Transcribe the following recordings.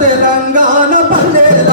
తెలంగాణ పల్లెల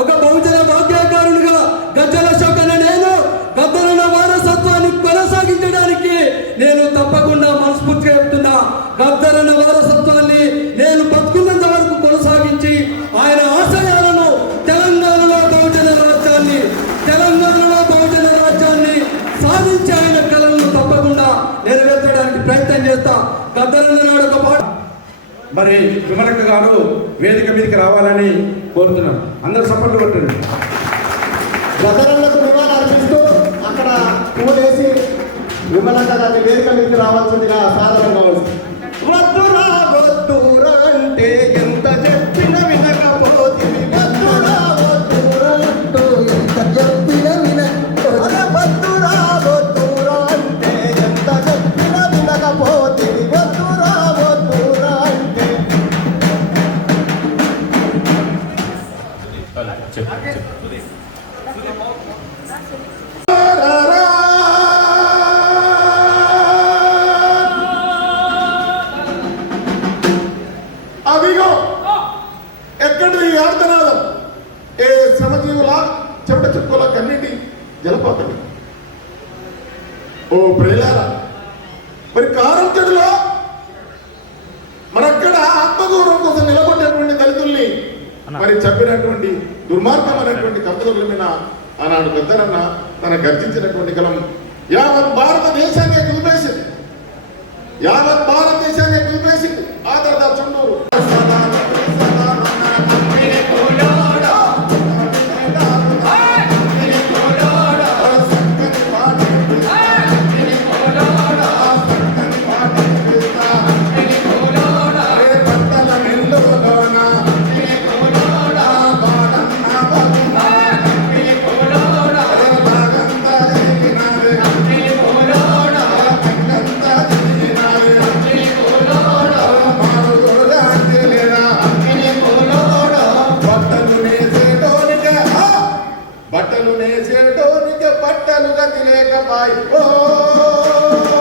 ఒక బహుజన వాక్యకారునిగా గజ్జల శోకన నేను గద్దరన్న వారసత్వాన్ని కొనసాగించడానికి నేను తప్పకుండా మనస్ఫూర్తిగా చెప్తున్నా. గద్దరన్న వారసత్వాన్ని నేను బతుకున్నంత వరకు కొనసాగించి ఆయన ఆశయాలను తెలంగాణలో బహుజన రాజ్యాన్ని తెలంగాణలో బహుజన రాజ్యాన్ని సాధించి ఆయన కళలను తప్పకుండా నెరవేర్చడానికి ప్రయత్నం చేస్తా. గద్దరన్న నాడు ఒక పాట. మరి విమలక గారు వేదిక మీదకి రావాలని కోరుతున్నాం. అందరూ సపోర్ట్ కొట్టండి. గదరలకు నివాళులు అర్పిస్తూ అక్కడ పూలేసి విమలంగా గారిని వేదిక మీదకి రావాల్సిందిగా సాధారణ కావాల్సింది వద్దురా వద్దురా అంటే అవిగో ఎక్కడ ఆర్తనాదం? ఏ శ్రమజీవుల చెమట చుక్కల కన్నీటి జలపాతం. ఓ ప్రేలారా మరి కారంచెడులో మరక్కడ ఆత్మగౌరవం కోసం నిలబడినటువంటి దళితుల్ని మరి చెప్పినటువంటి దుర్మార్గమైనటువంటి కథలు విమిన ఆనాడు పెద్దనన్న తన గర్జించినటువంటి కలం యావత్ భారతదేశాన్ని కుదిపేసింది యావత్ భారతదేశాన్ని కుదిపేసింది ఆ తర్వాత చుండూరు. బట్టలు నేసేటోనికి బట్టలు గతి లేకపాయి. ఓ!